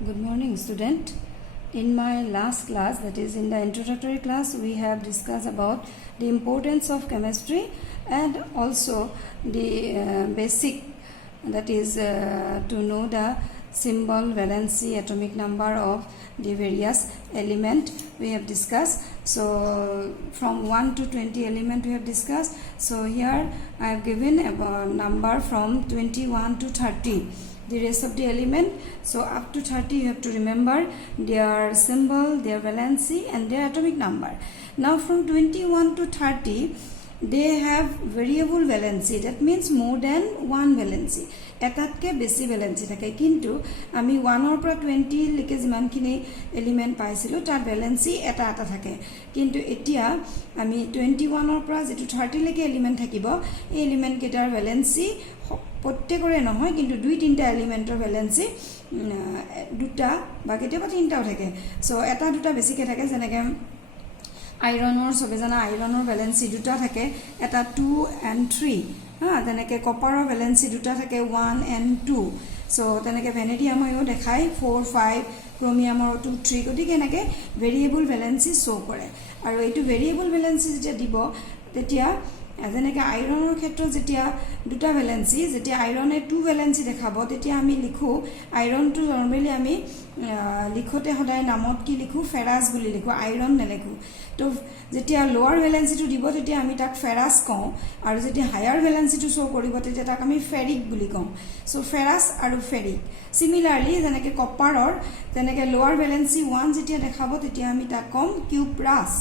Good morning, student. In my last class, that is in the introductory class, we have discussed about the importance of chemistry and also the basic, that is to know the symbol, valency, atomic number of the various element we have discussed. So from 1 to 20 element we have discussed. So here I have given a number from 21 to 30. The rest of the element, so up to 30 you have to remember their symbol, their valency and their atomic number. Now from 21 to 30 they have variable valency, that means more than one valency. এটাতকে বেছি valency থাকে, কিন্তু আমি 1 ৰ পৰা 20 লৈকে যিমানখিনি element পাইছিলো তাৰ ভ্যালেন্সি এটা এটা থাকে, কিন্তু এতিয়া আমি 21 ৰ পৰা যেটো 30 লৈকে এলিমেন্ট থাকিব এই এলিমেন্ট কেটাৰ ভ্যালেন্সি প্ৰত্যেকৰে নহয়, কিন্তু দুই তিনটা এলিমেন্টৰ ভ্যালেন্সি দুটা বা কেতিয়াবা তিনটাও থাকে। সো এটা দুটা বেছিকে থাকে, যেনেকৈ আইৰণৰ সবে জানা আইৰণৰ ভ্যালেন্সি দুটা থাকে, এটা 2 and 3। তেনেকৈ কপাৰৰ ভ্যালেন্সি দুটা থাকে 1 and 2। সো তেনেকৈ ভেনেডিয়ামৰো দেখায় 4 5, ক্ৰোমিয়ামৰ 2 3। গতিকে এনেকৈ ভেৰিয়েবল ভ্যালেন্সি শো কৰে। আৰু এইটো ভেৰিয়েবল ভ্যালেন্সি যেতিয়া দিব তেতিয়া যেনেকৈ আইৰণৰ ক্ষেত্ৰত যেতিয়া দুটা ভ্যালেন্সি, যেতিয়া আইৰণে 2 ভ্যালেন্সি দেখাব তেতিয়া আমি লিখো আইৰণটো নৰমালি আমি লিখোতে সদায় নামত কি লিখো ফেৰাছ বুলি লিখো, আইৰণ নেলিখো। তো যেতিয়া লোৱাৰ ভ্যালেন্সিটো দিব তেতিয়া আমি তাক ফেৰাছ কওঁ, আৰু যেতিয়া হায়াৰ ভ্যালেন্সিটো শো কৰিব তেতিয়া তাক আমি ফেৰিক বুলি কওঁ। সো ফেৰাছ আৰু ফেৰিক সিমিলাৰলি যেনেকৈ কপাৰৰ তেনেকৈ লোৱাৰ ভ্যালেন্সি 1 যেতিয়া দেখাব তেতিয়া আমি তাক কম কিউপ্ৰাছ,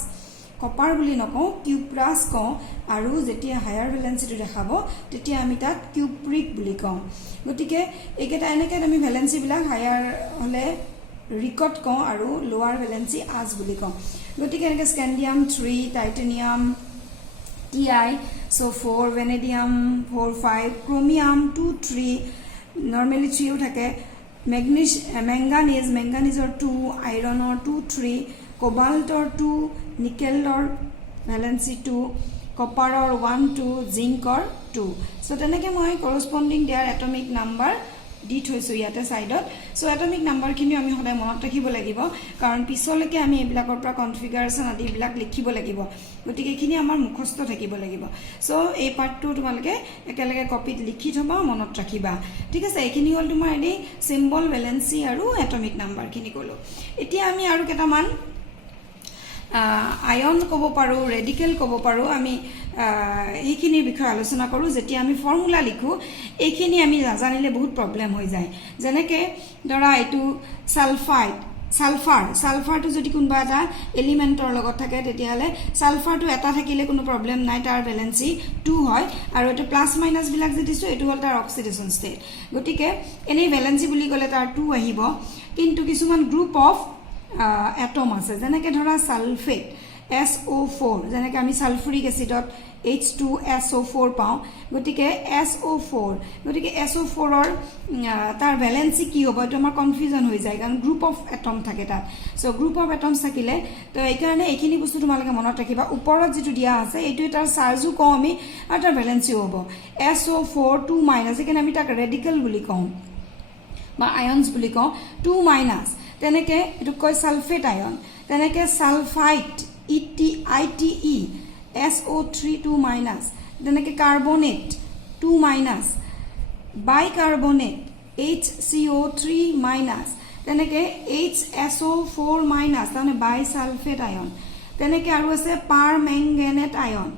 কপাৰ বুলি নকওঁ কিউপ্ৰাছ কওঁ, আৰু যেতিয়া হায়াৰ ভ্যালেন্সিটো দেখাব তেতিয়া আমি তাক কিউপ্ৰিক বুলি কওঁ। গতিকে এইকেইটা এনেকৈ আমি ভ্যালেন্সিবিলাক হায়াৰ হলে ৰিকট কওঁ আৰু লোৱাৰ ভ্যালেন্সি আজ বুলি কওঁ। গতিকে এনেকৈ scandium 3, titanium TI, so 4, vanadium 4 5, chromium 2 3, normally 3ও থাকে, মেংগানিজৰ 2, আইৰণৰ 2 3, কোবাল্টৰ 2, নিকেলৰ ভ্যালেন্সি 2, কপাৰৰ 1 2, জিংকৰ 2। সো তেনেকৈ মই কৰস্পন্ডিং দেয়াৰ এটমিক নাম্বাৰ দি থৈছো ইয়াতে সাইডত। সো এটমিক নাম্বাৰখিনি আমি সদায় মনত ৰাখিব লাগিব, কাৰণ পিছলৈকে আমি এইবিলাকৰ পৰা কনফিগাৰেশ্যন আদি এইবিলাক লিখিব লাগিব। গতিকে এইখিনি আমাৰ মুখস্থ থাকিব লাগিব। সো এই পাৰ্টটো তোমালোকে একেলগে কপিত লিখি থবা, মনত ৰাখিবা। ঠিক আছে, এইখিনি হ'ল তোমাৰ এনে সিম্বল, ভ্যালেন্সি আৰু এটমিক নাম্বাৰখিনি ক'লো। এতিয়া আমি আৰু কেইটামান আয়ন ক'ব পাৰো, ৰেডিকেল ক'ব পাৰো, আমি এইখিনিৰ বিষয়ে আলোচনা কৰোঁ। যেতিয়া আমি ফৰ্মুলা লিখো এইখিনি আমি নাজানিলে বহুত প্ৰব্লেম হৈ যায়। যেনেকৈ ধৰা এইটো সালফাৰটো যদি কোনোবা এটা এলিমেন্টৰ লগত থাকে তেতিয়াহ'লে সালফাৰটো এটা থাকিলে কোনো প্ৰব্লেম নাই, তাৰ ভ্যালেন্সি 2 হয়, আৰু এইটো প্লাছ মাইনাছ বিলাক যে দিছো এইটো হ'ল তাৰ অক্সিডেশ্যন ষ্টেট। গতিকে এনেই ভ্যালেন্সি বুলি ক'লে তাৰ 2 আহিব, কিন্তু কিছুমান গ্ৰুপ অফ এটম আছে, যেনেকৈ ধৰা সালফেট SO4, যেনেকৈ আমি সালফুৰিক এচিডত H2SO4 পাওঁ। গতিকে SO4, গতিকে SO4ৰ তাৰ ভ্যালেন্সি কি হ'ব এইটো আমাৰ কনফিউজন হৈ যায়, কাৰণ গ্ৰুপ অফ এটম থাকে তাত। সো গ্ৰুপ অফ এটমছ থাকিলে তো এইকাৰণে এইখিনি বস্তু তোমালোকে মনত ৰাখিবা। ওপৰত যিটো দিয়া আছে এইটো তাৰ চাৰ্জো কওঁ আমি আৰু তাৰ ভ্যালেন্সিও হ'ব SO4 2 মাইনাছ, সেইকাৰণে আমি তাক ৰেডিকেল বুলি কওঁ বা আয়নছ বুলি কওঁ 2 মাইনাছ। তেনেকৈ এইটোক কয় সালফেট আয়ন। তেনেকৈ সালফাইট ITE SO3 2 মাইনাছ। তেনেকৈ carbonate 2 minus, bicarbonate HCO3 minus, তেনেকৈ HSO4 মাইনাছ, তাৰমানে বাইসালফেট আয়ন। তেনেকৈ আৰু আছে পাৰমেংগেনেট আয়ন,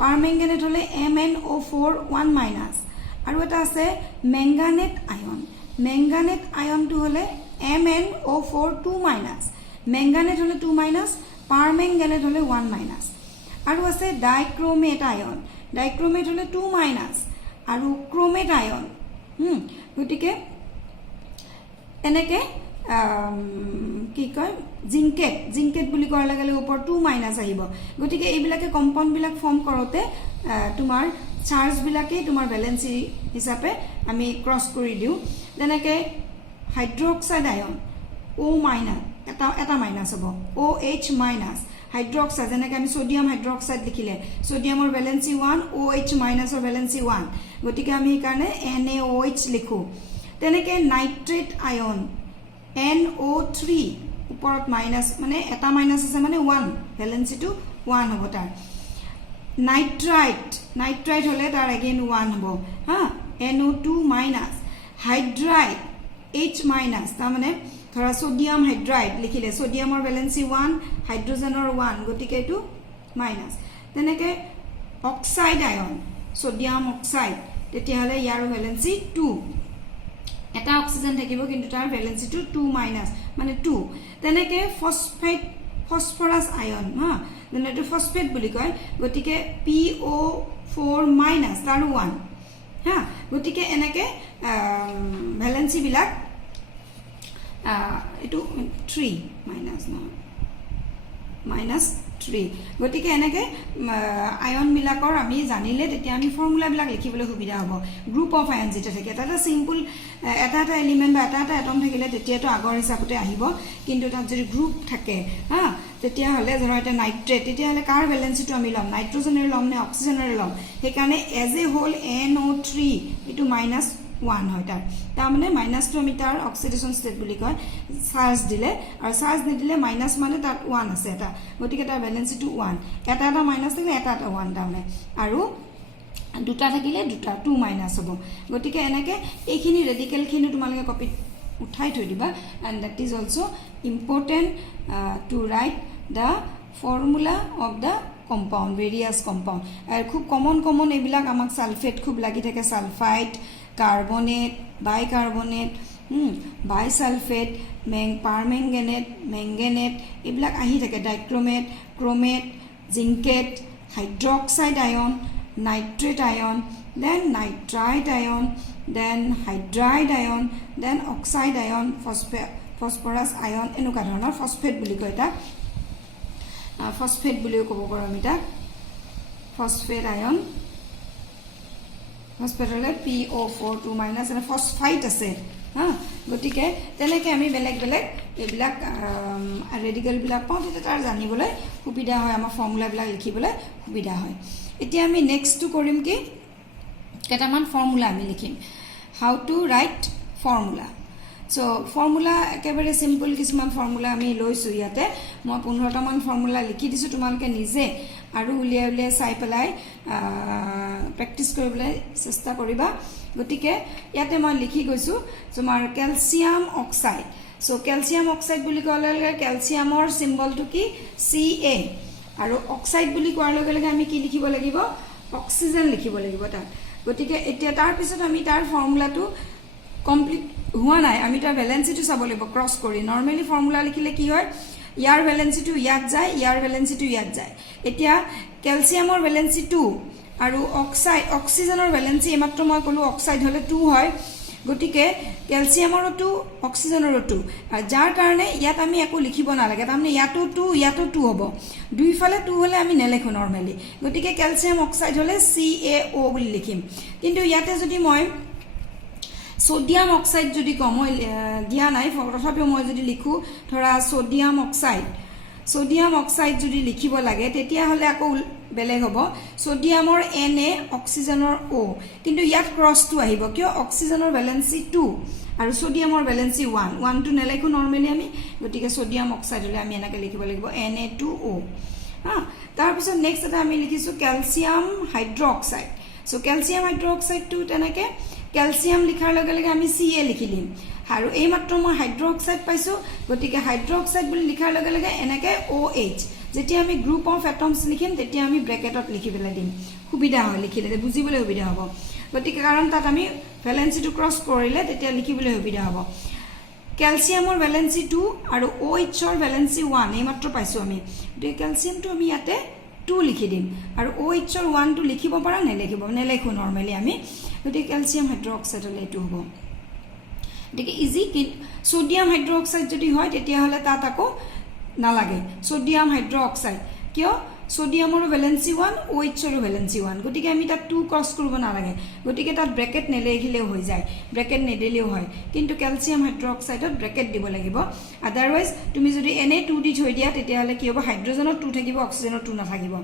পাৰমেংগেনেট হ'লে MnO4 1 মাইনাছ। আৰু এটা আছে মেংগানেট আয়ন, মেংগানেট আয়নটো হ'লে MnO4 2 মাইনাছ, মেংগানেট হ'লে 2 মাইনাছ, পাৰমেংগেনেট হ'লে 1 মাইনাছ। আৰু আছে ডাইক্ৰোমেট আয়ন, ডাইক্ৰোমেট হ'লে 2 মাইনাছ, আৰু ক্ৰোমেট আয়ন। গতিকে এনেকৈ কি কয় জিংকেট বুলি কোৱাৰ লগে লগে ওপৰত 2 মাইনাছ আহিব। গতিকে এইবিলাকে কম্পাউণ্ডবিলাক ফৰ্ম কৰোঁতে তোমাৰ চাৰ্জবিলাকেই তোমাৰ ভ্যালেন্সি হিচাপে আমি ক্ৰছ কৰি দিওঁ। যেনেকৈ হাইড্ৰক্সাইড আয়ন O মাইনাছ, এটা মাইনাছ হ'ব OH মাইনাছ। হাইড্ৰক্সাইড যেনেকৈ আমি সোডিয়াম হাইড্ৰক্সাইড লিখিলে সোডিয়ামৰ ভ্যালেন্সি 1, OH মাইনাছৰ ভ্যালেন্সি 1, গতিকে আমি সেইকাৰণে NaOH লিখো। তেনেকৈ নাইট্ৰেট আয়ন NO3 ওপৰত মাইনাস মানে এটা মাইনাস আছে মানে 1 ভ্যালেন্সি টু 1 হ'ব তাৰ নাইট্ৰাইট হলে তাৰ again 1 হ'ব হা NO2 minus hydride H minus তাৰ মানে ধৰা সোডিয়াম হাইড্ৰাইড লিখিলে সোডিয়ামৰ ভ্যালেন্সি 1 হাইড্ৰোজেনৰ 1 গতিকে এটো মাইনাস তেনেকে অক্সাইড আয়ন সোডিয়াম অক্সাইড তেতিয়া হলে ইয়াৰ ভ্যালেন্সি 2 এটা অক্সিজেন থাকিব কিন্তু তাৰ ভ্যালেন্সি টু 2 মাইনাস মানে 2 তেনেকে ফসফরাস আয়ন হা যেনে এটো ফসফেট বুলি কয় গতিকে PO4 মাইনাস তাৰ 1 হা গতিকে এনেকে ভ্যালেন্সি বিলাক এটো 3 মাইনাস না মাইনাস 3 গতিকে এনেকে আয়ন বিলাকৰ আমি জানিলে তেতিয়া আমি ফৰ্মুলা বিলাক লিখিবলৈ সুবিধা হ'ব গ্ৰুপ অফ আয়ন যেটা থাকে এটা সিম্পল এটা এলিমেন্ট বা এটা এটম থাকিলে তেতিয়া তো আগৰ হিচাপতে আহিব কিন্তু তাত যদি গ্ৰুপ থাকে হা তেতিয়া হলে ধৰা এটা নাইট্ৰেট তেতিয়া হলে কাৰ ভ্যালেন্সিটো আমি লম নাইট্ৰোজেনৰ লম নে অক্সিজেনৰ লম সেইকাৰণে এজ এ হোল NO3 এটো -1 হয় তাৰ মানে মাইনাস টো আমি তাৰ অক্সিডেশন ষ্টেট বুলি কয় চাৰ্জ দিলে আৰু চাৰ্জ নিদিলে মাইনাস মানে তাত 1 আছে এটা গতিকে তাৰ ভ্যালেন্সি টু 1 এটা মাইনাস থাকিলে এটা 1 তাৰমানে আৰু দুটা থাকিলে দুটা 2 মাইনাস হ'ব গতিকে এনেকে এইখিনি ৰেডিকেল খিনি তোমালোকে কপি উঠাই থৈ দিবা and that is also important to write the formula of the compound various compound আৰু খুব কমন এইবিলাক আমাক সালফেট খুব লাগি থাকে sulphide carbonate bicarbonate bisulphate permanganate manganate এইবিলাক আহি থাকে ডাইক্রোমেট ক্রোমেট জিংকেট হাইড্রক্সাইড আয়ন নাইট্রেট আয়ন then nitrite ion then hydride ion then oxide ion phosphorus ion এনেকুৱা ধৰণৰ ফসফেট বুলি কয় এটা ফসফেট বুলি ক'ব পাৰো আমি এটা ফসফেট আয়ন হসপিটালে PO4 2 মাইনাস এনে ফসফাইট আছে হা গতিকে তেনেকে আমি বেলেগ এইবিলাক ৰেডিকেল বিলাক পাওঁ তেতিয়া তাৰ জানিবলৈ সুবিধা হয় আমাৰ ফৰ্মুলা বিলাক লিখিবলৈ সুবিধা হয় এতিয়া আমি নেক্সট টু কৰিম কি কেটামান ফৰ্মুলা আমি লিখিম how to right formula so formula একেবাৰে সিম্পল কিছুমান ফৰ্মুলা আমি লৈছো ইয়াতে মই 15টা মান ফৰ্মুলা লিখি দিছো তোমালোকে নিজে আৰু উলিয়াই চাই পেলাই প্ৰেক্টিস কৰিবলৈ চেষ্টা কৰিবা গতিকে ইয়াতে মই লিখি গৈছো তোমাৰ calcium oxide so calcium oxide বুলি ক'লে ক্যালসিয়ামৰ সিম্বলটো কি Ca আৰু অক্সাইড বুলি কোৱাৰ লগে লগে আমি কি লিখিব লাগিব অক্সিজেন লিখিব লাগিব তাৰ গতিকে এতিয়া তাৰ পিছত আমি তাৰ ফৰ্মুলাটো কমপ্লিট হোৱা নাই আমি তাৰ ভ্যালেন্সিটো চাব লাগিব ক্ৰস কৰি নৰমালি ফৰ্মুলা লিখিলে কি হয় ইয়াৰ ভ্যালেন্সিটো ইয়াত যায় ইয়াৰ ভ্যালেন্সিটো ইয়াত যায় এতিয়া ক্যালসিয়ামৰ ভ্যালেন্সি 2 আৰু অক্সিজেনৰ ভ্যালেন্সি এমাত্ৰ মই কলো অক্সাইড হলে 2 হয় গতিকে ক্যালসিয়ামৰ 2 অক্সিজেনৰ 2 যাৰ কাৰণে ইয়াত আমি একো লিখিব নালাগে তাৰমানে ইয়াতো 2 হ'ব দুইফালে 2 হলে আমি নেলেখো নরমালি গতিকে ক্যালসিয়াম অক্সাইড হলে CaO বুলি লিখিম কিন্তু ইয়াতে যদি মই সোডিয়াম অক্সাইড যদি কম দিয়া নাই তথাপিও মই যদি লিখো ধৰা সোডিয়াম অক্সাইড যদি লিখিব লাগে তেতিয়া হলে আকৌ বেলেগ হ'ব সোডিয়ামৰ Na অক্সিজেনৰ O কিন্তু ইয়াত ক্ৰস টু আহিব কিয় অক্সিজেনৰ ভ্যালেন্সি 2 আৰু সোডিয়ামৰ ভ্যালেন্সি 1 টো নেলেখো নরমালি আমি গতিকে সোডিয়াম অক্সাইড হলে আমি এনেকৈ লিখিব লাগিব Na2O হা তাৰ পিছত নেক্সট এটা আমি লিখিছো calcium hydroxide so calcium hydroxide টো তেনেকৈ ক্যালসিয়াম লিখাৰ লগে লগে আমি Ca লিখিলিম আৰু এই মাত্ৰ মই হাইড্ৰক্সাইড পাইছো গতিকে হাইড্ৰক্সাইড বুলি লিখাৰ লগে লগে এনেকৈ OH যেতিয়া আমি গ্ৰুপ অফ এটমস লিখিম তেতিয়া আমি ব্ৰেকেটত লিখিবলৈ দিম সুবিধা হয় লিখিলে বুজিবলৈ সুবিধা হ'ব গতিকে কাৰণ তাত আমি ভ্যালেন্সিটো ক্ৰস কৰিলে তেতিয়া লিখিবলৈ সুবিধা হ'ব ক্যালসিয়ামৰ ভ্যালেন্সি 2 আৰু OH ৰ ভ্যালেন্সি 1 এই মাত্ৰ পাইছো আমি গতিকে ক্যালসিয়ামটো আমি ইয়াতে 2 লিখি দিম আৰু OH ৰ 1 টো লিখিব পাৰা নেলেখো নৰমালি আমি গতিকে ক্যালসিয়াম হাইড্ৰক্সাইড হলে এটো হ'ব গতিকে ইজি সোডিয়াম হাইড্ৰক্সাইড যদি হয় তেতিয়া হলে তাত আকৌ নালাগে সোডিয়াম হাইড্ৰক্সাইড কিয় সোডিয়ামৰ ভ্যালেন্সি 1 OH ৰ ভ্যালেন্সি 1 গতিকে আমি তাত 2 ক্ৰস কৰিব নালাগে গতিকে তাত ব্ৰেকেট নেলেখিলেও হৈ যায় ব্ৰেকেট নেদিলেও হয় কিন্তু ক্যালসিয়াম হাইড্ৰক্সাইডত ব্ৰেকেট দিব লাগিব আদাৰৱাইজ তুমি যদি এনে 2 দি থৈ দিয়া তেতিয়া হলে কি হ'ব হাইড্ৰোজেনৰ 2 থাকিব অক্সিজেনৰ 2 নাথাকিব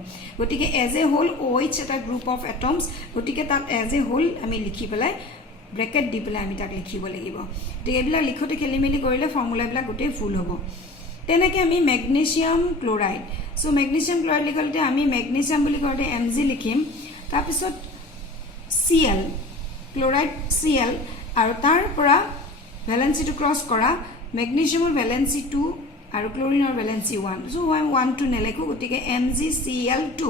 গতিকে এজ এ হোল OH এটা গ্ৰুপ অফ এটমস গতিকে তাত এজ এ হোল আমি লিখি পেলাই ব্ৰেকেট দি পেলাই আমি তাক লিখিব লাগিব ঠিক এইবিলাক লিখোতে খেলিমেলি কৰিলে ফৰ্মুলাবিলাক গোটেই ফুল হ'ব তেনেকৈ আমি magnesium chloride so magnesium chloride লিখোতে আমি মেগনেছিয়াম বুলি কওঁতে Mg লিখিম তাৰপিছত Cl ক্লোৰাইড Cl আৰু তাৰ পৰা ভ্যালেন্সিটো ক্ৰস কৰা মেগনেছিয়ামৰ ভ্যালেন্সি 2 আৰু ক্লোৰিনৰ ভ্যালেন্সি 1 সো আমি 1 2 নেলেখো গতিকে MgCl2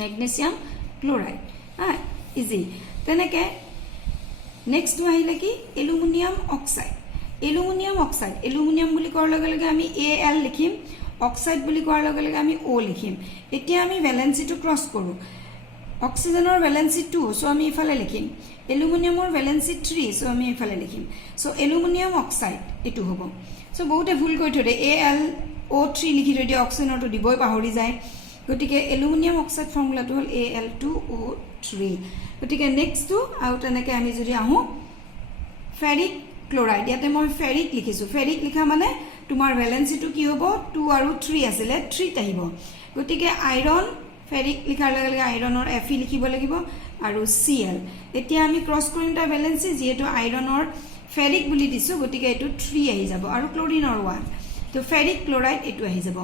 মেগনেছিয়াম ক্লোৰাইড ইজি তেনেকে নেক্সট আহিলে কি এলুমিনিয়াম অক্সাইড এলুমিনিয়াম বুলি কোৱাৰ লগে লগে আমি Al লিখিম অক্সাইড বুলি কোৱাৰ লগে লগে আমি O লিখিম এতিয়া আমি ভ্যালেন্সিটো ক্ৰস কৰো অক্সিজেনৰ ভ্যালেন্সি 2 সো আমি ইফালে লিখিম এলুমিনিয়ামৰ ভ্যালেন্সি 3 সো আমি ইফালে লিখিম সো এলুমিনিয়াম অক্সাইড এটো হ'ব সো বহুতে ভুল কৰি থৰে AlO3 লিখি থৈ দিয়ে অক্সিজেনটো দিবই পাহৰি যায় গতিকে এলুমিনিয়াম অক্সাইড ফৰ্মুলাটো হল Al2O3 গতিকে নেক্সট টু আৰু তেনেকে আমি যদি আহো ফেৰিক ক্লোৰাইড ইয়াতে মই ফেৰিক লিখিছো ফেৰিক লিখা মানে তোমাৰ ভ্যালেন্সিটো কি হ'ব 2 আৰু 3 আছিল 3 আহিব গতিকে আইৰন ফেৰিক লিখাৰ লগে লগে আইৰনৰ Fe লিখিব লাগিব আৰু Cl এতিয়া আমি ক্ৰস কৰিম তাৰ ভ্যালেন্সি যেটো আইৰনৰ ফেৰিক বুলি দিছো গতিকে এটো 3 আহি যাব আৰু ক্লোৰিনৰ 1 তো ফেৰিক ক্লোৰাইড এটো আহি যাব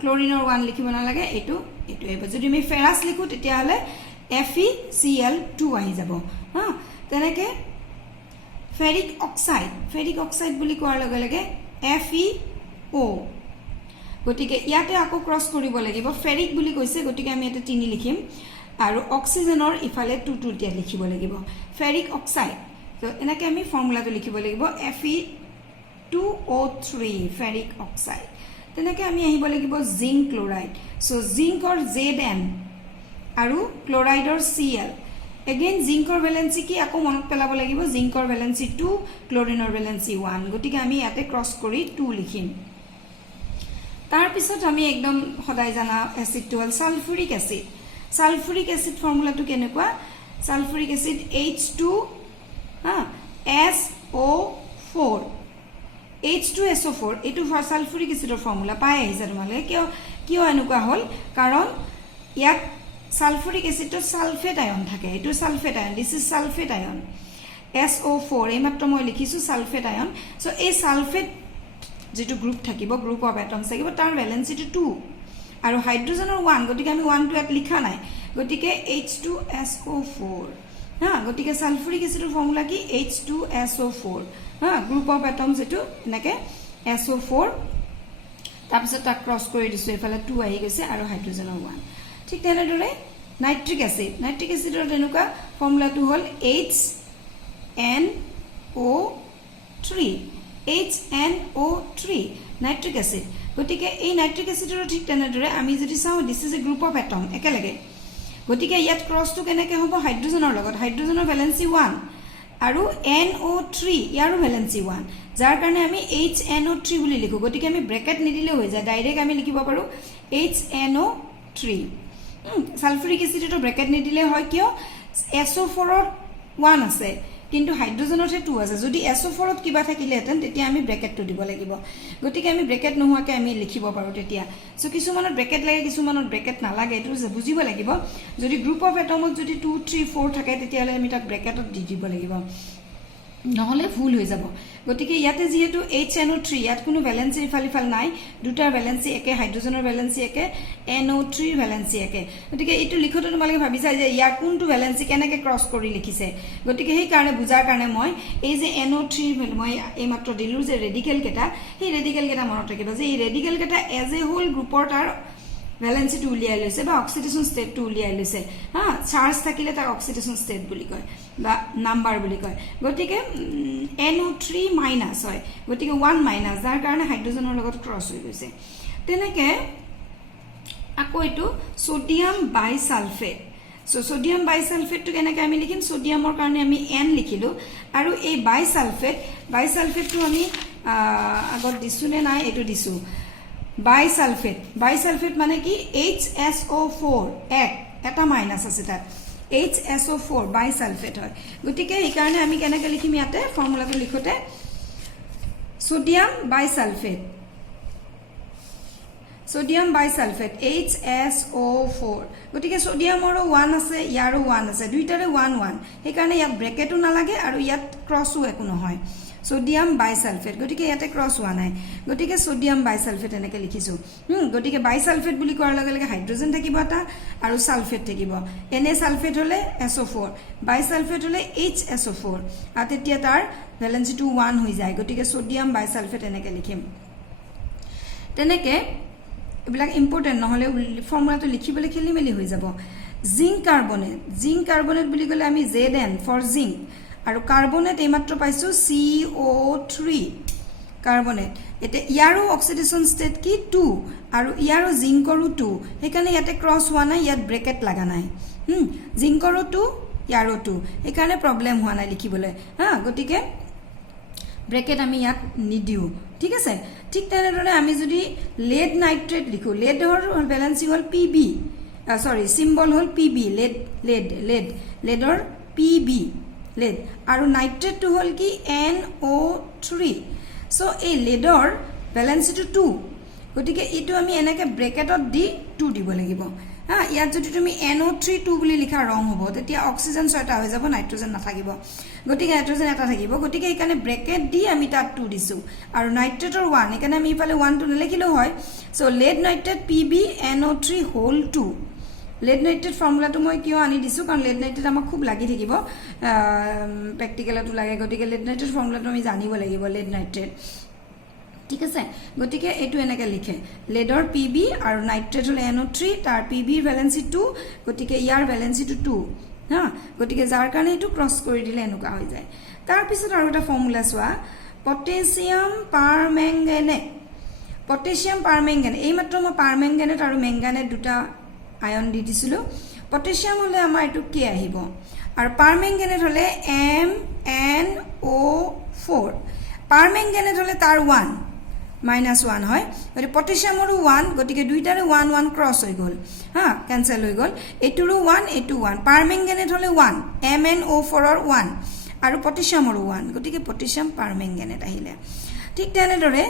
ক্লোৰিনৰ 1 লিখিব না লাগে এটো আহিব যদি আমি ফেৰাছ লিখো তেতিয়া হলে FeCl2 আহি যাব তেনেকে ফেৰিক অক্সাইড বুলি কোৱাৰ লগে লগে FeO গতিকে ইয়াতে আকৌ ক্ৰস কৰিব লাগিব ফেৰিক বুলি কৈছে গতিকে আমি এটা 3 লিখিম আৰু অক্সিজেনৰ ইফালে 2 দিয়া লিখিব লাগিব ফেৰিক অক্সাইড তো এনেকে আমি ফৰ্মুলাটো লিখিব লাগিব Fe2O3 ফেৰিক অক্সাইড তেনেকে আমি আহিব লাগিব জিংক ক্লোৰাইড সো জিংকৰ Zn আৰু ক্লোৰাইডৰ Cl এগেইন জিংকৰ ভ্যালেন্সি কি আকৌ মনত পেলাব লাগিব জিংকৰ ভ্যালেন্সি 2 ক্লোৰিনৰ ভ্যালেন্সি 1 গতিকে আমি ইয়াতে ক্ৰস কৰি 2 লিখিম তাৰ পিছত আমি একদম সদায় জানা এসিডটো হল সালফুৰিক এসিড ফৰ্মুলাটো কেনেকুৱা সালফুৰিক এসিড H2SO4 H2SO4 এটো সালফুৰিক এসিডৰ ফৰ্মুলা পাই আহিছে তোমালে কিয় এনেকুৱা হল কাৰণ ইয়াত সালফুৰিক এসিডটো সালফেট আয়ন থাকে এটো sulphate Ayan this is sulphate Ayan SO4 এই মাত্ৰ মই লিখিছো সালফেট আয়ন সো এই সালফেট যেটো গ্ৰুপ থাকিব গ্ৰুপ অফ এটমস থাকিব তাৰ ভ্যালেন্সিটো 2 আৰু হাইড্ৰোজেনৰ 1 গতিকে আমি 1 2 লিখা নাই গতিকে H2SO4 গতিকে সালফুৰিক এসিডৰ ফৰ্মুলা কি H2SO4 গ্ৰুপ অফ এটমস এটো এনেকে SO4 তাৰ পিছত তাক ক্ৰস কৰি দিছো এফালে 2 আহি গৈছে আৰু হাইড্ৰোজেনৰ 1 ঠিক তেনেদৰে নাইট্ৰিক এসিডৰ তেনেকুৱা ফৰ্মুলাটো হল HNO3 নাইট্ৰিক এসিড গতিকে এই নাইট্ৰিক এসিডৰ ঠিক তেনেদৰে আমি যদি চাও this is a group of atom একেলগে গতিকে ইয়াত ক্ৰসটো কেনেকৈ হ'ব হাইড্ৰোজেনৰ লগত হাইড্ৰোজেনৰ ভ্যালেন্সি 1 আৰু NO3 ইয়াৰো ভ্যালেন্সি 1 যাৰ কাৰণে আমি HNO3 বুলি লিখো গতিকে আমি ব্ৰেকেট নিদিলে হৈ যায় ডাইৰেক্ট আমি লিখিব পাৰো HNO3 সালফুৰিক এসিডটো ব্ৰেকেট নিদিলে হয় কিয় SO4 ৰ 1 আছে কিন্তু হাইড্ৰোজেনৰ 2 আছে যদি SO4 ত কিবা থাকিলেহেতেন তেতিয়া আমি ব্ৰেকেটটো দিব লাগিব গতিকে আমি ব্ৰেকেট নোহোৱাকে আমি লিখিব পাৰো তেতিয়া সো কিছুমানৰ ব্ৰেকেট লাগে কিছুমানৰ ব্ৰেকেট নালাগে এটো বুজিব লাগিব যদি গ্ৰুপ অফ এটমত যদি 2 3 4 থাকে তেতিয়া হলে আমি তাক ব্ৰেকেটত দি দিব লাগিব নহলে ভুল হৈ যাব গতিকে ইয়াতে যেহেতু HNO3 ইয়াত কোনো ভ্যালেন্সি ইফাল নাই দুটাৰ ভ্যালেন্সি একে হাইড্ৰোজেনৰ ভ্যালেন্সি একে NO3 ভ্যালেন্সি একে গতিকে এইটো লিখোতে তোমালোকে ভাবিছা যে ইয়াৰ কোনটো ভ্যালেন্সি কেনেকৈ ক্ৰস কৰি লিখিছে গতিকে সেই কাৰণে বুজাৰ কাৰণে মই এই যে NO3 মই এই মাত্ৰ দিলু যে ৰেডিকেল কেটা সেই ৰেডিকেল কেটা মনত ৰাখিবা যে এই ৰেডিকেল কেটা এজ এ হোল গ্ৰুপৰ তাৰ ভ্যালেন্সি টু উলিয়াই লৈছে বা অক্সিডেশন স্টেট টু উলিয়াই লৈছে চাৰ্জ থাকিলে তাক অক্সিডেশন স্টেট বুলি কয় বা নাম্বাৰ বুলি কয় গতিকে NO3 মাইনাস হয় গতিকে 1 মাইনাস যাৰ কাৰণে হাইড্ৰোজেনৰ লগত ক্ৰস হৈ গৈছে তেনেকে আকৌ এটো সোডিয়াম বাইসালফেট সো সোডিয়াম বাইসালফেটটো কেনেকৈ আমি লিখিম সোডিয়ামৰ কাৰণে আমি N লিখিলো আৰু এই বাইসালফেটটো আমি আগত দিছো নে নাই এটো দিছো বাইসালফেট মানে কি HSO4 এটা মাইনাস আছে তাত HSO4 বাইসালফেট হয় গতিকে এই কাৰণে আমি কেনেকৈ লিখিম ইয়াতে ফৰ্মুলাটো লিখোতে sodium bisulfate sodium bisulfate HSO4 গটিকে সোডিয়ামৰো 1 আছে ইয়াৰো 1 আছে দুইটাৰে 1 1 এই কাৰণে ইয়াত ব্ৰেকেটও নালাগে আৰু ইয়াত ক্ৰসও একো নহয় সোডিয়াম বাইসালফেট গটিকে ইয়াতে ক্ৰস হোৱা নাই গটিকে সোডিয়াম বাইসালফেট এনেকে লিখিছো গটিকে বাইসালফেট বুলি কোৱাৰ লগে লগে হাইড্ৰোজেন থাকিব এটা আৰু সালফেট থাকিব Na সালফেট হলে SO4 বাইসালফেট হলে HSO4 আৰু তেতিয়া তাৰ ভ্যালেন্সিটো 1 হৈ যায় গটিকে সোডিয়াম বাইসালফেট এনেকে লিখিম তেনেকে এবিলাক ইম্পৰ্টেন্ট নহলে ফৰ্মুলাটো লিখিবলৈ খেলিমেলি হৈ যাব জিংক কাৰ্বনেট বুলি ক'লে আমি Zn ফৰ জিংক আৰু কাৰ্বনেট এইমাত্ৰ পাইছো CO3 কাৰ্বনেট এতে ইয়াৰো অক্সিডেশন ষ্টেট কি 2 আৰু ইয়াৰো জিংকৰো 2 হেকাৰণে ইয়াতে ক্ৰস হোৱা নাই ইয়াত ব্ৰেকেট লাগা নাই জিংকৰো 2 ইয়াৰো 2 হেকাৰণে প্ৰবলেম হোৱা নাই লিখিবলৈ গটিকে ব্ৰেকেট আমি ইয়াত নিদিও ঠিক আছে ঠিক তেনেদৰে আমি যদি lead nitrate লিখো leadৰ ভ্যালেন্সি হল Pb সৰি সিম্বল হল Pb leadৰ Pb lead আৰু নাইট্ৰেট টু হল কি NO3 সো এই leadৰ ভ্যালেন্সিটো 2 গটিকে ইটো আমি এনেকে ব্ৰেকেটত দি 2 দিব লাগিব ইয়াত যদি তুমি NO3 2 বুলি লিখা ৰং হ'ব তেতিয়া অক্সিজেন 6টা হৈ যাব নাইট্ৰোজেন নাথাকিব গটিকে নাইট্ৰোজেন এটা থাকিব গটিকে এখানে ব্ৰেকেট দি আমি তাত 2 দিছো আৰু নাইট্ৰেটৰ 1 এখানে আমি ইফালে 1 2 লিখিলো হয় so lead nitrate Pb NO3 whole 2 lead nitrate ফৰ্মুলাটো মই কিয় আনি দিছো কাৰণ lead nitrate আমাক খুব লাগি থাকিব প্ৰ্যাকটিক্যালটো লাগে গটিকে lead nitrate ফৰ্মুলাটো আমি জানিব লাগিব lead nitrate ঠিক আছে গটিকে এটো এনেকে লিখে leadৰ Pb আৰু নাইট্ৰেট হল NO3 তাৰ Pb ৰ ভ্যালেন্সি 2 গটিকে ইয়াৰ ভ্যালেন্সিটো 2 গটিকে যাৰ কাৰণে এটো ক্ৰস কৰি দিলে এনেকুৱা হৈ যায় তাৰ পিছত আৰু এটা ফৰ্মুলা সোৱা পটাছিয়াম পাৰমেংগানেট এই মাত্ৰ মই পাৰমেংগানেট আৰু মেংগানেট দুটা আয়ন দি দিছিলো পটাছিয়াম হলে আমাৰ এটো কি আহিব আৰু পাৰমেংগানেট হলে MnO4 পাৰমেংগানেট হলে তাৰ 1 -1 হয় গটি পটাছিয়ামৰো 1 গটিকে দুইটাৰে 1 1 ক্ৰস হৈ গল ক্যান্সেল হৈ গল এটুৰো 1 এটু 1 পাৰমেংগানেট হলে 1 MnO4 ৰ 1 আৰু পটাছিয়ামৰো 1 গটিকে পটাছিয়াম পাৰমেংগানেট আহিলে ঠিক তেনেদৰে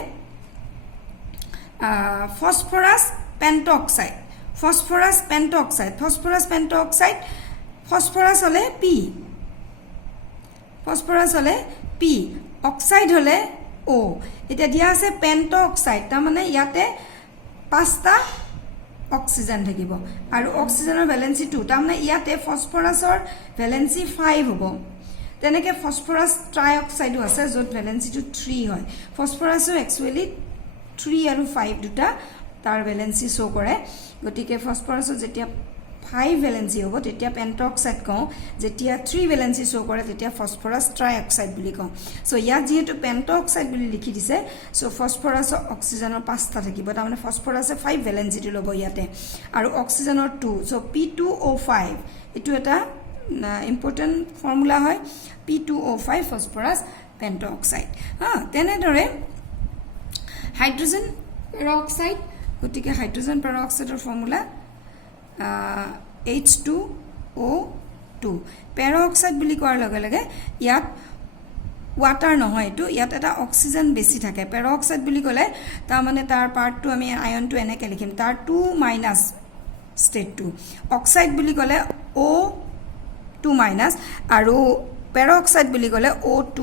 ফসফৰাছ পেন্টঅক্সাইড ফসফৰাছ হলে P অক্সাইড হলে O এটা দিয়া আছে পেন্টঅক্সাইড তাৰ মানে ইয়াতে 5টা অক্সিজেন থাকিব আৰু অক্সিজেনৰ ভ্যালেন্সি 2 তাৰ মানে ইয়াতে ফসফৰাছৰ ভ্যালেন্সি 5 হ'ব তেনেকে ফসফৰাছ ট্ৰাইঅক্সাইডো আছে যত ভ্যালেন্সিটো 3 হয় ফসফৰাছৰ একচুয়ালি 3 আৰু 5 দুটা তাৰ ভ্যালেন্সি শো কৰে গটিকে ফসফৰাছৰ যেতিয়া 5 ভ্যালেন্সি হ'ব তেতিয়া পেন্টঅক্সাইড কওঁ যেতিয়া 3 ভ্যালেন্সি শো কৰে তেতিয়া ফসফৰাছ ট্ৰাইঅক্সাইড বুলি কওঁ সো ইয়াত যেহেতু পেন্টঅক্সাইড বুলি লিখি দিছে সো ফসফৰাছৰ অক্সিজেনৰ 5টা থাকিব তাৰ মানে ফসফৰাছে 5 ভ্যালেন্সিটো ল'ব ইয়াতে আৰু অক্সিজেনৰ 2 সো P2O5 এটো এটা ইম্পৰ্টেন্ট ফৰ্মুলা হয় P2O5 ফসফৰাছ পেন্টঅক্সাইড তেনেদৰে হাইড্ৰোজেন পেৰঅক্সাইড গটিকে হাইড্ৰোজেন পেৰঅক্সাইডৰ ফৰ্মুলা H2O2 পেৰঅক্সাইড বুলি কোৱাৰ লগে লগে ইয়াত ওয়াটাৰ নহয় এটো ইয়াত এটা অক্সিজেন বেছি থাকে পেৰঅক্সাইড বুলি ক'লে তাৰ মানে তাৰ পাৰ্টটো আমি আয়নটো এনেকে লিখিম তাৰ 2- ষ্টেট 2 অক্সাইড বুলি ক'লে O2- আৰু পেৰঅক্সাইড বুলি ক'লে O2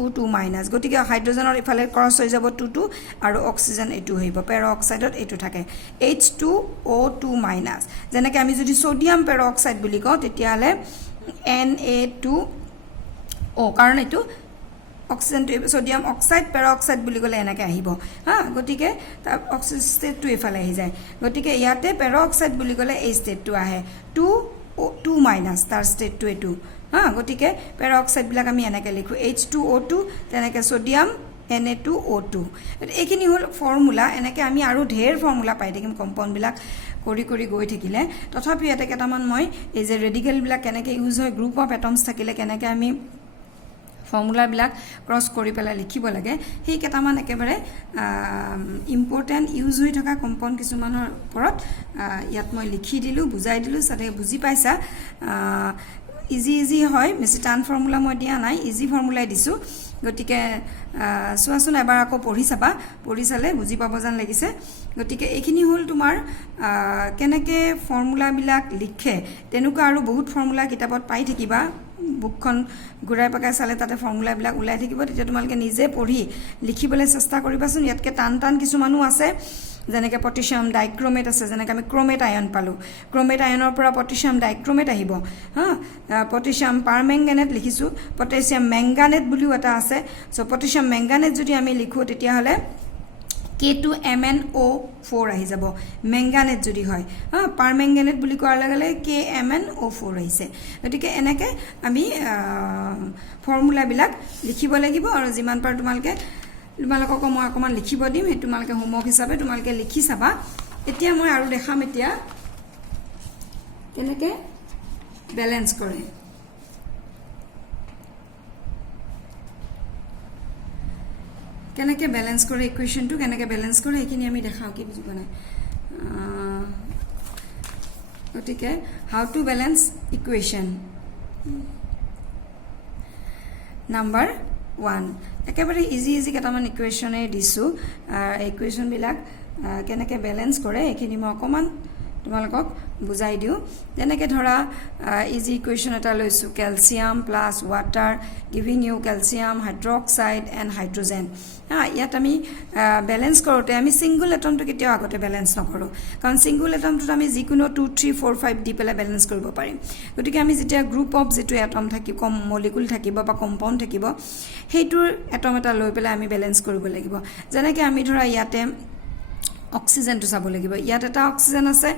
গটিকে হাইড্ৰোজেনৰ ইফালে ক্ৰস হৈ যাব 2 আৰু অক্সিজেন এটো হইব পেৰঅক্সাইডত এটো থাকে H2O2- যেনেকৈ আমি যদি সোডিয়াম পেৰঅক্সাইড বুলি কওঁ তেতিয়া হলে Na2O কাৰণ এটো অক্সিজেন সোডিয়াম অক্সাইড পেৰঅক্সাইড বুলি ক'লে এনেকৈ আহিব গটিকে তাৰ অক্সিজেন ষ্টেটটো ইফালে আহি যায় গটিকে ইয়াতে পেৰঅক্সাইড বুলি ক'লে এই ষ্টেটটো আহে 2O2- তাৰ ষ্টেটটো এটো গটিকে পেৰঅক্সাইড বিলাক আমি এনেকৈ লিখো H2O2 তেনেকৈ সোডিয়াম Na2O2 এইখিনি হল ফৰ্মুলা এনেকৈ আমি আৰু ঢেৰ ফৰ্মুলা পাই থাকিম কম্পাউণ্ড বিলাক কৰি কৰি গৈ থাকিলে তথাপি এটা কেটামান মই এই যে ৰেডিকেল বিলাক কেনেকৈ ইউজ হয় গ্ৰুপ অফ এটমছ থাকিলে কেনেকৈ আমি ফৰ্মুলা বিলাক ক্ৰস কৰি পেলাই লিখিব লাগে সেই কেটামান একেবাৰে ইম্পৰ্টেন্ট ইউজ হৈ থকা কম্পাউণ্ড কিছুমানৰ ওপৰত ইয়াত মই লিখি দিলো বুজাই দিলো সাথে বুজি পাইছা ইজি হয় বেছি টান ফৰ্মুলা মই দিয়া নাই ইজি ফৰ্মুলাই দিছো গতিকে চোৱাচোন এবাৰ আকৌ পঢ়ি চাবা পঢ়ি চালে বুজি পাব যেন লাগিছে গতিকে এইখিনি হল তোমাৰ কেনেকে ফৰ্মুলা বিলাক লিখে তেনেকুৱা আৰু বহুত ফৰ্মুলা কিতাপত পাই থাকিবা বুকখন ঘুৰাই পকাই চালে তাতে ফৰ্মুলা বিলাক ওলাই থাকিব তেতিয়া তোমালোকে নিজে পঢ়ি লিখিবলৈ চেষ্টা কৰিবাচোন ইয়াতকে টান কিছুমানো আছে যেনেকৈ পটাছিয়াম ডাইক্ৰোমেট আছে যেনেকৈ আমি ক্ৰোমেট আয়ন পালো ক্ৰোমেট আয়নৰ পৰা পটাছিয়াম ডাইক্ৰোমেট আহিব হা পটাছিয়াম পাৰমেংগানেট লিখিছো পটাছিয়াম মেংগানেট বুলিও এটা আছে সো পটাছিয়াম মেংগানেট যদি আমি লিখো তেতিয়া হলে K2MnO4 আহি যাব মেংগানেট যদি হয় পাৰমেংগানেট বুলি কোৱাৰ লগে লগে KMnO4 আহিছে গতিকে এনেকৈ আমি ফৰ্মুলা বিলাক লিখিব লাগিব আৰু যিমান পাৰ তোমালোকক মই অকমান লিখিব দিম হে তোমালোকে হোমৱৰ্ক হিচাপে তোমালোকে লিখি চাবা এতিয়া মই আৰু দেখাম এতিয়া কেনেকৈ ব্যালেন্স কৰে কেনেকৈ ব্যালেন্স কৰে ইকুৱেশ্যনটো কেনেকৈ ব্যালেন্স কৰে এইখিনি আমি দেখাও কি বুজি পোৱা নাই গতিকে how to balance equation number 1 একেবাৰে ইজি কেইটামান ইকুৱেশ্যনে দিছো ইকুৱেশ্যন বিলাক কেনেকৈ ব্যালেন্স কৰে এইখিনি মই অকমান তোমালোকক বুজাই দিও যেনেকৈ ধৰা ইজি ইকুৱেশ্যন এটা লৈছো calcium plus water giving you calcium hydroxide and hydrogen ইয়াত আমি ব্যালেন্স কৰোতে আমি সিঙ্গল এটমটো কেতিয়াও আগতে ব্যালেন্স নকৰো কাৰণ সিঙ্গল এটমটো আমি যিকোনো 2 3 4 5 দি পেলাই ব্যালেন্স কৰিব পাৰিম গতিকে আমি যেতিয়া গ্ৰুপ অফ যেটো এটম থাকিব কম মলিকুল থাকিব বা কম্পাউণ্ড থাকিব হেইটোৰ এটম এটা লৈ পেলাই আমি ব্যালেন্স কৰিব লাগিব যেনেকৈ আমি ধৰা ইয়াতে অক্সিজেন তো চাব লাগিব ইয়াত এটা অক্সিজেন আছে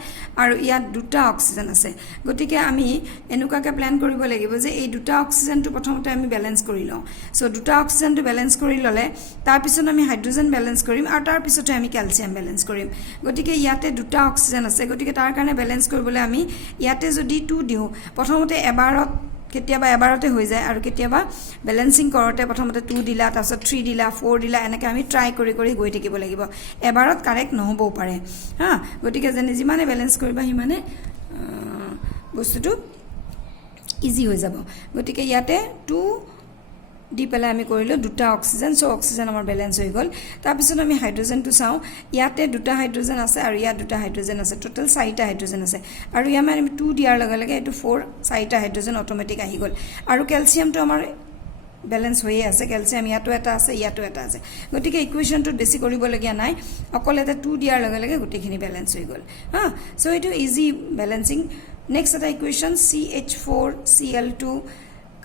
আৰু ইয়াত দুটা অক্সিজেন আছে গতিকে আমি এনেকুৱাকে প্ল্যান কৰিব লাগিব যে এই দুটা অক্সিজেন তো প্ৰথমতে আমি ব্যালেন্স কৰি লওঁ সো দুটা অক্সিজেন তো ব্যালেন্স কৰি ললে তাৰ পিছত আমি হাইড্ৰোজেন ব্যালেন্স কৰিম আৰু তাৰ পিছতে আমি ক্যালসিয়াম ব্যালেন্স কৰিম গতিকে ইয়াতে দুটা অক্সিজেন আছে গতিকে তাৰ কাৰণে ব্যালেন্স কৰিবলৈ আমি ইয়াতে যদি 2 দিও প্ৰথমতে এবাৰত কেতিয়াবা এবাৰতে হৈ যায় আৰু কেতিয়াবা ব্যালেন্সিং কৰোতে প্ৰথমতে 2 দিলা তাৰপিছত 3 দিলা 4 দিলা এনেকৈ আমি ট্ৰাই কৰি গৈ থাকিব লাগিব এবাৰত কাৰেক্ট নহবও পাৰে হা গতিকে যিমানে ব্যালেন্স কৰিবা হিমানে বস্তুটো ইজি হৈ যাব গতিকে ইয়াতে 2 দি পেলাই আমি কৰিলো দুটা অক্সিজেন সো অক্সিজেন আমাৰ ব্যালেন্স হৈ গল তাৰ পিছত আমি হাইড্ৰোজেন তো চাও ইয়াতে দুটা হাইড্ৰোজেন আছে আৰু ইয়াত দুটা হাইড্ৰোজেন আছে টোটাল 4টা হাইড্ৰোজেন আছে আৰু ইয়ামে আমি 2 দিয়াৰ লগে লগে এটো 4টা হাইড্ৰোজেন অটোমেটিক আহি গল আৰু ক্যালসিয়াম তো আমাৰ ব্যালেন্স হৈয়ে আছে ক্যালসিয়াম ইয়াতো এটা আছে ইয়াতো এটা আছে গতিকে ইকুৱেশ্যনটো বেছি কৰিব লগিয়া নাই অকল এটা 2 দিয়াৰ লগে লগে গোটেইখিনি ব্যালেন্স হৈ গল হা সো এটো ইজি ব্যালেন্সিং নেক্সট এটা ইকুৱেশ্যন CH4Cl2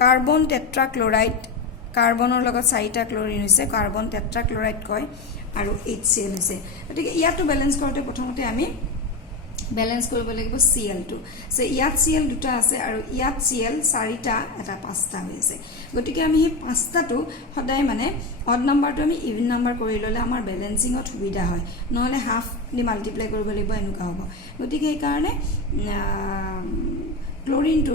কাৰ্বন টেট্ৰাক্লোৰাইড কাৰ্বনৰ লগত 4টা ক্লোৰিন হৈছে কাৰ্বন টেট্ৰাক্লোৰাইড কয় আৰু HCl হৈছে গতিকে ইয়াতো ব্যালেন্স কৰোতে প্ৰথমতে আমি ব্যালেন্স কৰিব লাগিব Cl2 সো ইয়াত Cl দুটা আছে আৰু ইয়াত Cl 4টা এটা 5টা হৈছে গতিকে আমি এই 5টাটো সদায় মানে অড নাম্বাৰটো আমি ইভেন নাম্বাৰ কৰি ললে আমাৰ ব্যালেন্সিংত সুবিধা হয় নহলে হাফ দি মাল্টিপ্লাই কৰিব লাগিব এনেকুৱা হ'ব গতিকে এই কাৰণে ক্লোৰিনটো